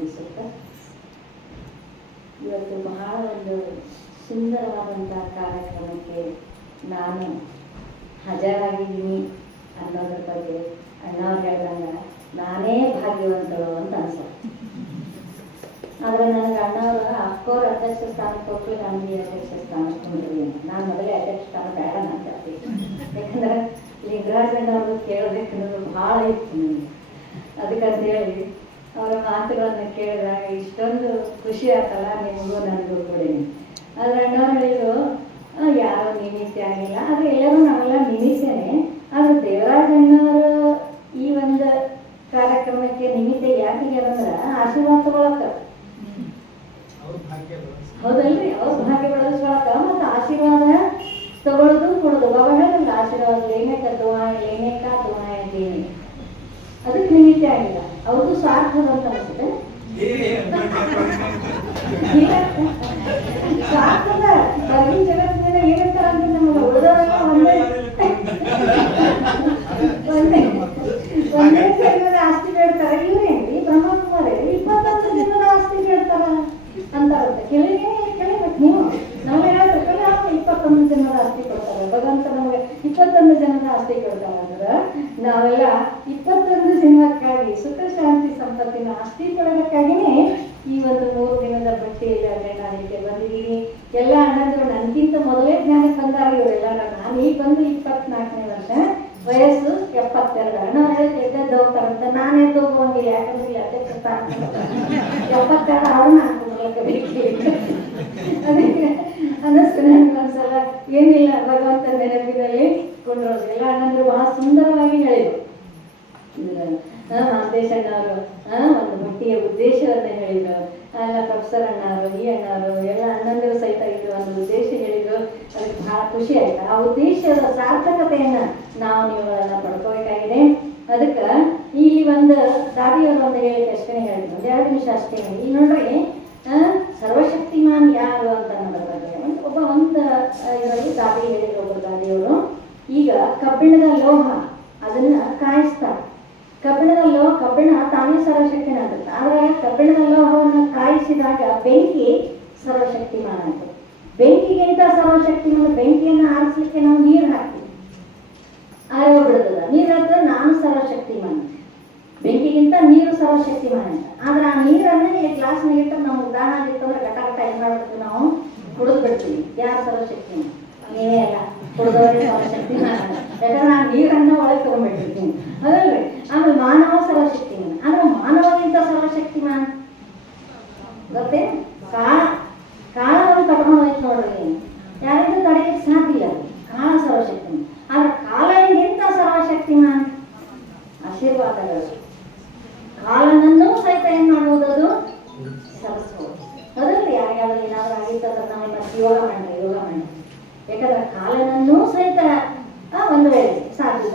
ವಂದಿಸುತ್ತಾ ಇವತ್ತು ಬಹಳ ಒಂದು ಸುಂದರವಾದಂಥ ಕಾರ್ಯಕ್ರಮಕ್ಕೆ ನಾನು ಹಾಜರಾಗಿದ್ದೀನಿ ಅನ್ನೋದ್ರ ಬಗ್ಗೆ ಅಣ್ಣವ್ರು ಹೇಳ್ದಂಗೆ ನಾನೇ ಭಾಗ್ಯವಂತಳು ಅಂತ ಅನ್ಸುತ್ತೆ. ಆದ್ರೆ ನನಗೆ ಅಣ್ಣವರು ಅಕ್ಕೋರ್ ಅಧ್ಯಕ್ಷ ಸ್ಥಾನಕ್ಕೆ ನಾನು ನನಗೆ ಅಧ್ಯಕ್ಷ ಸ್ಥಾನ ಅಂತ ನಾನು ಮೊದಲೇ ಅಧ್ಯಕ್ಷ ಸ್ಥಾನ ಬೇಡ ಹೇಳ್ತೀನಿ. ಯಾಕಂದ್ರೆ ಲಿಂಗರಾಜಣ್ಣವ್ರದ್ದು ಕೇಳಬೇಕು ಅನ್ನೋದು ಭಾಳ ಇತ್ತು ನನಗೆ. ಅದಕ್ಕಂತ ಹೇಳಿ ಅವರ ಮಾತುಗಳನ್ನು ಕೇಳಿದಾಗ ಇಷ್ಟೊಂದು ಖುಷಿ ಆತಲ್ಲ ನಿಮಗೂ ನನಗೂ ಕೂಡ ಆದ್ರೆ ಅಣ್ಣವ್ರು ಹೇಳಿದ್ರು ಯಾರು ನಿಮಿತ್ತ ಆಗಿಲ್ಲ. ಆದ್ರೆ ಎಲ್ಲರೂ ನಾವೆಲ್ಲ ನಿಮಿತ್ತನೇ ಆದ್ರೆ ದೇವರಾಜ್ ಈ ಒಂದು ಕಾರ್ಯಕ್ರಮಕ್ಕೆ ನಿಮಿತ್ತ ಯಾಕೆ ಅಂದ್ರೆ ಆಶೀರ್ವಾದ ತಗೊಳಕ ಹೌದಲ್ರಿ ಅವ್ರ ಭಾಗ್ಯ ಬೆಳೆಸ್ಕೊಳಕ ಮತ್ತು ಆಶೀರ್ವಾದ ತಗೊಳ್ಳೋದು ಕೊಡೋದು ಬಾಬಾ ಹೇಳಿದ್ರಲ್ಲ ಆಶೀರ್ವಾದ ಲೇನೇಕ ದುವಾ ಲೇನೇಕ ದುವಾ ಅಂತೇಳಿ ಅದಕ್ಕೆ ನಿಮಿತ್ತ ಆಗಿಲ್ಲ ಅವ್ರದ್ದು ಸ್ವಾರ್ಥದ ಅಂತ ಅನ್ಸುತ್ತೆ ಇಲ್ಲ. ಸ್ವಾರ್ಥದ ಹೊರಗಿನ ಜಗತ್ತಿನ ಏನಂತಾರ ಅಂತ ನಮಗೆ ಉಳಿದವರೆಲ್ಲ ಒಂದೇ ಒಂದೇ ಒಂದೇ ಜನ್ಮದ ಆಸ್ತಿ ಬೇಡ್ತಾರೆ ಇವ್ರೇನ್ರಿ ಬ್ರಹ್ಮಕುಮಾರೇ ಇಪ್ಪತ್ತೊಂದು ಜನ್ಮದ ಆಸ್ತಿ ಬೇಡ್ತಾರ ಅಂತ ಇರುತ್ತೆ ಕೆಲವಿಗೆ ಕೇಳಬೇಕು ನೀವು ನಾವು ಹೇಳ್ತಾರೆ ಅವ್ರು ಇಪ್ಪತ್ತೊಂದು ಜನ್ಮದ ಆಸ್ತಿ ಕೊಡ್ತಾರೆ ಭಗವಂತ ನಮಗೆ ಇಪ್ಪತ್ತೊಂದು ಜನ್ಮದ ಆಸ್ತಿ ಕೊಡ್ತಾರೆ ಅಂದ್ರೆ ನಾವೆಲ್ಲ ಇಪ್ಪತ್ತೊಂದು ಜನಕ್ಕಾಗಿ ಸುಖ ಶಾಂತಿ ಸಂಪತ್ತಿನ ಆಸ್ತಿ ಪಡೆಯೋದಕ್ಕಾಗಿನೇ ಈ ಒಂದು ಮೂರು ದಿನದ ಬಟ್ಟೆಯಲ್ಲಿ ಅಂದ್ರೆ ನಾನು ಇಲ್ಲಿ ಬಂದಿದ್ದೀನಿ. ಎಲ್ಲ ಅಣ್ಣಂದ್ರು ನನಗಿಂತ ಮೊದಲೇ ಜ್ಞಾನಕ್ಕೆ ಬಂದಾರ ಇವರೆಲ್ಲ. ನಾನು ಈಗ ಬಂದು ಇಪ್ಪತ್ನಾಲ್ಕನೇ ವರ್ಷ, ವಯಸ್ಸು ಎಪ್ಪತ್ತೆರಡು. ಅಣ್ಣ ಹೇಳಿದ್ರೆ ಎದ್ದೆದ್ದು ಹೋಗ್ತಾರಂತ ನಾನು ಎದ್ದು ಯಾಕಂದ್ರೆ ಅದೇ ಕಷ್ಟ ಎಪ್ಪತ್ತೆರಡು ಅವ್ರು ನಾನು ಅದಕ್ಕೆ ಅನ್ನಿಸ್ತು ಒಂದ್ಸಲ. ಏನಿಲ್ಲ, ಭಗವಂತ ನೆನಪಿನಲ್ಲಿ ಕೊಂಡ್ರೋದು. ಎಲ್ಲ ಅಣ್ಣಂದ್ರು ಬಹಳ ಸುಂದರವಾಗಿ ಹೇಳಿದ್ರು. ಮಾಂತೇಶ್ ಅಣ್ಣವರು. ಒಂದು ಉದ್ದೇಶವನ್ನು ಹೇಳಿದ್ರು. ಅಲ್ಲ ಪ್ರೊಫೆಸರ್ ಅಣ್ಣಾರು ಈ ಅಣ್ಣಾರು ಎಲ್ಲ ಅಣ್ಣಂದಿರು ಸಹಿತ ಇದ್ರು ಒಂದು ಉದ್ದೇಶ ಹೇಳಿದ್ರು. ಅದಕ್ಕೆ ಬಹಳ ಖುಷಿ ಆಯ್ತು. ಆ ಉದ್ದೇಶದ ಸಾರ್ಥಕತೆಯನ್ನ ನಾವು ನೀವುಗಳನ್ನ ಪಡ್ಕೋಬೇಕಾಗಿದೆ ಅದಕ್ಕೆ ಈ ಒಂದು ದಾದಿಯವರು ಒಂದು ಹೇಳಿಕೆ ಅಷ್ಟೇ ಹೇಳಿದ್ರು. ಒಂದು ಎರಡು ನಿಮಿಷ ಅಷ್ಟೇ ಈಗ ನೋಡ್ರಿ ಆ, ಸರ್ವಶಕ್ತಿಮಾನ್ ಯಾರು ಅಂತ ಅನ್ನೋದ್ರ ಬಗ್ಗೆ ಒಂದು ಒಬ್ಬ ಒಂದು ಇದರಲ್ಲಿ ದಾದಿ ಹೇಳಿದ್ರು ಒಬ್ಬರು ದಾದಿಯವರು ಈಗ ಕಬ್ಬಿಣದ ಲೋಹ ಅದನ್ನ ಕಾಯಿಸ್ತಾರೆ ಕಬ್ಬಿಣದ ಲೋಹ ಕಬ್ಬಿಣ ತಾನೇ ಸರ್ವಶಕ್ತಿನ ಆಗುತ್ತೆ ಆದ್ರೆ ಕಬ್ಬಿಣದ ಲೋಹವನ್ನು ಕಾಯಿಸಿದಾಗ ಬೆಂಕಿ ಸರ್ವಶಕ್ತಿಮಾನ ಅಂತ ಬೆಂಕಿಗಿಂತ ಸರ್ವಶಕ್ತಿಮಾನ, ಬೆಂಕಿಯನ್ನು ಆರಿಸಲಿಕ್ಕೆ ನಾವು ನೀರು ಹಾಕ್ತೀವಿ. ಆರೋಗ್ಯ ಬಿಡ್ತದ ನೀರು ಹಾಕಿದ್ರೆ ನಾನು ಸರ್ವಶಕ್ತಿಮಾನ ಬೆಂಕಿಗಿಂತ ನೀರು ಸರ್ವಶಕ್ತಿಮಾನ ಅಂತ ಆದ್ರೆ ಆ ನೀರನ್ನ ಈ ಗ್ಲಾಸ್ನಾಗ ಇಟ್ಟು ನಾವು ದಾನ ಆಗಿತ್ತಂದ್ರೆ ಘಟ ಘಟ ಮಾಡ್ಬಿಡ್ತೀವಿ ನಾವು? ಕುಡಿದು ಬಿಡ್ತೀವಿ ಯಾರು ಸರ್ವಶಕ್ತಿಮಾನ? ನೀವೇ ಅಲ್ಲ. ಕುಡಿದವರೇ ಸರ್ವಶಕ್ತಿಮಾನ ಯಾಕಂದ್ರೆ ನಾನು ನೀರನ್ನ ಒಳಗೆ ತಗೊಂಡ್ಬಿಟ್ಟಿರ್ತೀನಿ ಅದಲ್ರಿ ಆಮೇಲೆ ಮಾನವ ಸರ್ವಶಕ್ತಿಮಾನ ಆದ್ರೆ ಮಾನವಗಿಂತ ಸರ್ವಶಕ್ತಿಮಾನ ಗೊತ್ತೇ ಕಾಳ ಕಾಳವನ್ನು ಕಟ್ಕೊಂಡು ಹೋಯ್ತು ನೋಡ್ರಿ ಯಾರಿಗೂ ತಡೆಯಕ್ಕೆ ಸಾಧ್ಯ ಇಲ್ಲ ಕಾಳ ಸರ್ವಶಕ್ತಿಮಾನ ಆದ್ರೆ ಕಾಲನಿಗಿಂತ ಸರ್ವಶಕ್ತಿಮಾನ್ ಆಶೀರ್ವಾದಗಳು ಕಾಲನನ್ನು ಸಹಿತ ಏನ್ ಮಾಡುವುದು ಅದು ಸರಿಸ್ಬೋದು ಅದರಲ್ಲಿ ಯಾರಿಗಾದ್ರೂ ಏನಾದ್ರೂ ಆಗಿತ್ತಂದ್ರೆ ನಾವು ಮತ್ತೆ ಯೋಗ ಮಾಡ್ರಿ ಯೋಗ ಮಾಡಿ ಯಾಕಂದ್ರೆ ಕಾಲನನ್ನೂ ಸಹಿತ ಒಂದು ವೇಳೆ ಸಾಧ್ಯ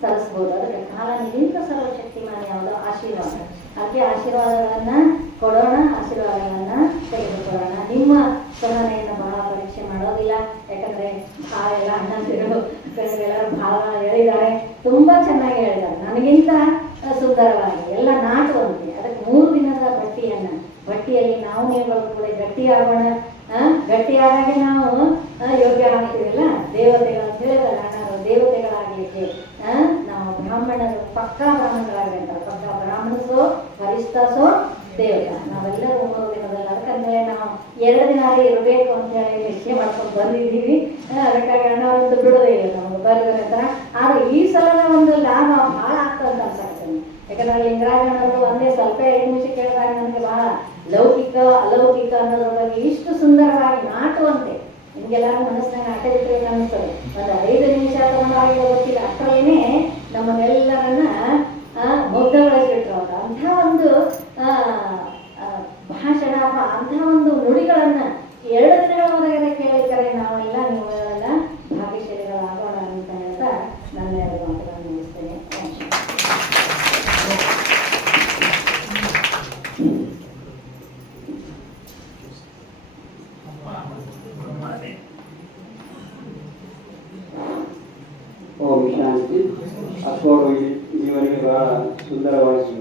ಸಲ್ಲಿಸ್ಬೋದು ಅದಕ್ಕೆ ಕಾಲನಿಗಿಂತ ಸರ್ವಶಕ್ತಿಮಾನ್ ಯಾವುದು? ಆಶೀರ್ವಾದ. ಅದಕ್ಕೆ ಆಶೀರ್ವಾದಗಳನ್ನ ಕೊಡೋಣ, ಆಶೀರ್ವಾದಗಳನ್ನ ತೆಗೆದುಕೊಳ್ಳೋಣ. ನಿಮ್ಮ ಸಹನೆಯನ್ನು ಬಹಳ ಪರೀಕ್ಷೆ ಮಾಡೋದಿಲ್ಲ. ಯಾಕಂದ್ರೆ ಭಾಳ ಎಲ್ಲ ಅಣ್ಣಂದಿರು ಎಲ್ಲರೂ ಭಾಳ ಹೇಳಿದ್ದಾರೆ. ತುಂಬಾ ಚೆನ್ನಾಗಿ ಹೇಳಿದ್ದಾರೆ. ನನಗಿಂತ ಸುಂದರವಾಗಿ. ಎಲ್ಲ ನಾಟುವಂತೆ ಅದಕ್ಕೆ ಮೂರು ದಿನದ ಬಟ್ಟಿಯನ್ನ ಬಟ್ಟಿಯಲ್ಲಿ ನಾವು ನೀವುಗಳು ಕೂಡ ಗಟ್ಟಿಯಾಗೋಣ. ಗಟ್ಟಿಯಾದಾಗೆ ನಾವು ದೇವತೆಗಳು ಹೇಳಿದ್ರೆ ನಾನು ದೇವತೆಗಳಾಗ್ಲಿಕ್ಕೆ ನಾವು ಬ್ರಾಹ್ಮಣರು ಪಕ್ಕಾ ಬ್ರಾಹ್ಮಣರಾಗಿರ್ತಾರೆ ಪಕ್ಕ ಬ್ರಾಹ್ಮಣಸೋ ವರಿಷ್ಠಸೋ ದೇವತ. ನಾವೆಲ್ಲರೂ ಮೂರು ದಿನದಲ್ಲಿ ಅದಕ್ಕಂದ್ರೆ ನಾವು ಎರಡು ದಿನ ಇರಬೇಕು ಅಂತ ಹೇಳಿ ನಿಶ್ಚಯ ಮಾಡ್ಕೊಂಡು ಬಂದಿದ್ದೀವಿ. ಅದಕ್ಕಾಗಿ ಅಣ್ಣವರಂತೂ ಬಿಡೋದೇ ಇಲ್ಲ ನಾವು ಬರ್ತಾರೆ ಅಂತ ಆದ್ರೆ ಈ ಸಲನ ಒಂದು ಲಾಭ ಭಾಳ ಆಗ್ತದಂತ ಅನ್ಸಾಕ್ತೇನೆ ಯಾಕಂದ್ರೆ ಲಿಂಗರಾಜನವರು ಒಂದೇ ಸ್ವಲ್ಪ ಐದು ನಿಮಿಷ ಕೇಳಿದಾಗ ನನಗೆ ಬಹಳ ಲೌಕಿಕ, ಅಲೌಕಿಕ ಅನ್ನೋದ್ರ ಬಗ್ಗೆ ಇಷ್ಟು ಸುಂದರವಾಗಿ ನಿಮ್ಗೆಲ್ಲರೂ ಮನಸ್ಸಿನಾಗ ಆಟ ಬಿಟ್ಟರೆ ಅನಿಸ್ತದೆ ಒಂದು ಐದು ನಿಮಿಷ ತಗೊಂಡಾಗ ಗೊತ್ತಿಲ್ಲ ಅಷ್ಟರಲ್ಲೇನೆ ನಮ್ಮನ್ನೆಲ್ಲರನ್ನ ಆ, ಮುಗ್ಧಗೊಳಿಸಿಬಿಟ್ರು ಅವರು ಅಂಥ ಒಂದು ಆ, ಆ, ಭಾಷಣ ಅಥವಾ ಅಂಥ ಒಂದು ನುಡಿಗಳನ್ನ ಎರಡು ದಿನಗಳವರೆಗೆ ಕೇಳಿದರೆ ನಾವೆಲ್ಲ ನೀವೆಲ್ಲ ಭಾಗ್ಯಶಾಲಿಗಳಾಗೋಣ ಅಂತ ಹೇಳ್ತಾ ನನ್ನ ಎರಡು ಮಾತುಗಳನ್ನು ಮುಗಿಸ್ತೇನೆ ನಮಸ್ಕಾರ. ಓಂ ಶಾಂತಿ ಅಕ್ಕೋರು ಈವರೆಗೆ ಬಹಳ ಸುಂದರವಾಗಿ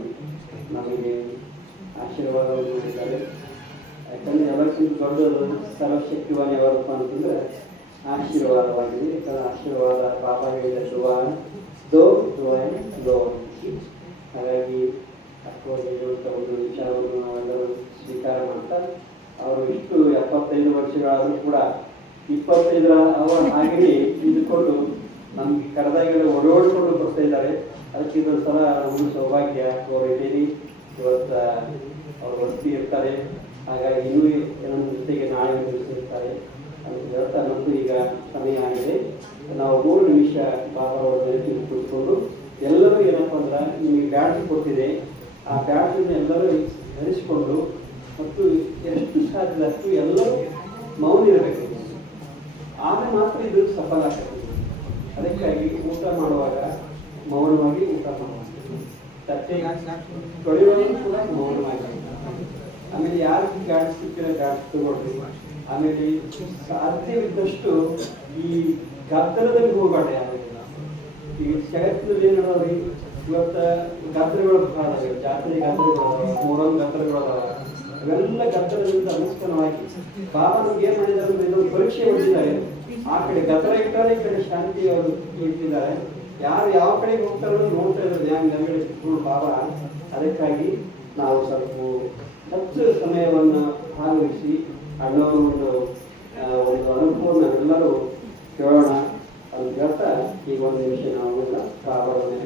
ನಮಗೆ ಆಶೀರ್ವಾದವನ್ನು ಮಾಡಿದ್ದಾರೆ ಯಾಕಂದ್ರೆ ಎಲ್ಲಕ್ಕಿಂತ ದೊಡ್ಡದು ಸರ್ವಶಕ್ತಿವಾನ್ ಯಾವಪ್ಪ ಅಂತಂದ್ರೆ ಆಶೀರ್ವಾದವಾಗಿದೆ ಯಾಕಂದ್ರೆ ಆಶೀರ್ವಾದ ಬಾಬಾ ಹೇಳಿದ ದುವಾ ದೋ ದುವಾ ದೋ ಹಾಗಾಗಿ ಅಕ್ಕೋದು ಹೇಳುವಂಥ ಒಂದು ವಿಚಾರವನ್ನು ನಾವೆಲ್ಲರೂ ಸ್ವೀಕಾರ ಮಾಡ್ತಾ ಅವರು ಇಷ್ಟು ಎಪ್ಪತ್ತೈದು ವರ್ಷಗಳಾದರೂ ಕೂಡ ಇಪ್ಪತ್ತೈದರ ಅವರ ಹಾಗೆಯೇ ಇದ್ದುಕೊಂಡು ನಮ್ಗೆ ಕರೆದಾಗೆಲ್ಲ ಓಡಾಡಿಕೊಂಡು ಬರ್ತಾ ಇದ್ದಾರೆ. ಅದಕ್ಕೆ ಇದೊಂದು ಸಲ ಒಂದು ಸೌಭಾಗ್ಯ ಅವರು ಇದ್ದೀರಿ ಇವತ್ತು ಅವರು ವಸ್ತಿ ಇರ್ತಾರೆ. ಹಾಗಾಗಿ ಇನ್ನೂ ನಮ್ಮ ಜೊತೆಗೆ ನಾಳೆ ಇರ್ತಾರೆ. ಅಂತ ಹೇಳ್ತಾ ನಮ್ಮದು ಈಗ ಸಮಯ ಆಗಿದೆ. ನಾವು ಮೂರು ನಿಮಿಷ ಬಾಬಾರವರ ನೆನಪಿಗೆ ಕೂತ್ಕೊಂಡು ಎಲ್ಲರೂ ಏನಪ್ಪ ಅಂದ್ರೆ ನಿಮಗೆ ಬ್ಯಾಟ್ರಿ ಕೊಟ್ಟಿದೆ. ಆ ಬ್ಯಾಟ್ರಿನ ಎಲ್ಲರೂ ಧರಿಸಿಕೊಂಡು ಮತ್ತು ಎಷ್ಟು ಸಾಧ್ಯ ಅಷ್ಟು ಎಲ್ಲರೂ ಮೌನ ಇರಬೇಕು ಆಗ ಮಾತ್ರ ಇದು ಸಫಲ ಆಗ್ತದೆ. ಅದಕ್ಕಾಗಿ ಊಟ ಮಾಡುವಾಗ ಮೌನವಾಗಿ ಊಟ ಮಾಡುವಂಥದ್ದು. ತಟ್ಟೆ ತೊಳೆಯುವಾಗ ಕೂಡ ಮೌನವಾಗಿ. ಆಮೇಲೆ ಯಾರು ಗಾಡಿ ಸಿಕ್ಕಿರೋ ಗಾಡಿ ತಗೊಳ್ರಿ ಆಮೇಲೆ ಸಾಧ್ಯವಿದ್ದಷ್ಟು ಈ ಗದ್ದಲದಲ್ಲಿ ಹೋಗಬೇಡ ಯಾರು ಈ ಜಗತ್ತಿನಲ್ಲಿ ಏನು ನೋಡ್ರಿ ಇವತ್ತ ಗದ್ದಲಗಳು ಬಹಳ. ಜಾತ್ರೆ ಗದ್ದಲಗಳು ಮೂರೊಂದು ಗದ್ದಲಗಳು. ಅವೆಲ್ಲ ಗದ್ದಲದಿಂದ ಅನುಷ್ಠಾನವಾಗಿ ಬಾಬಾ ನಮ್ಗೆ ಏನ್ ಮಾಡಿದ್ದಾರೆ ಅಂದ್ರೆ ಪರೀಕ್ಷೆ ಹೊಡೆದಿದ್ದಾರೆ ಆ ಕಡೆ ಗದ್ದಲ ಇಟ್ಟಾರೆ, ಈ ಕಡೆ ಶಾಂತಿ ಅವರು ಇಟ್ಟಿದ್ದಾರೆ. ಯಾರು ಯಾವ ಕಡೆಗೆ ಹೋಗ್ತಾರೋ ನೋಡ್ತಾ ಇರೋದು ಹೆಂಗ್ ನಮಗೆ ಬಾಬಾ ಅದಕ್ಕಾಗಿ ನಾವು ಸ್ವಲ್ಪ ಹೆಚ್ಚು ಸಮಯವನ್ನ ಭಾಗವಹಿಸಿ ಅನ್ನೋದು ಒಂದು ಒಂದು ಅನುಭವನ ಎಲ್ಲರೂ ಕೇಳೋಣ ಅಂತ ಹೇಳ್ತಾ ಈ ಒಂದು ನಿಮಿಷ ನಾವು ಎಲ್ಲ ಬಾಬಾವನ್ನು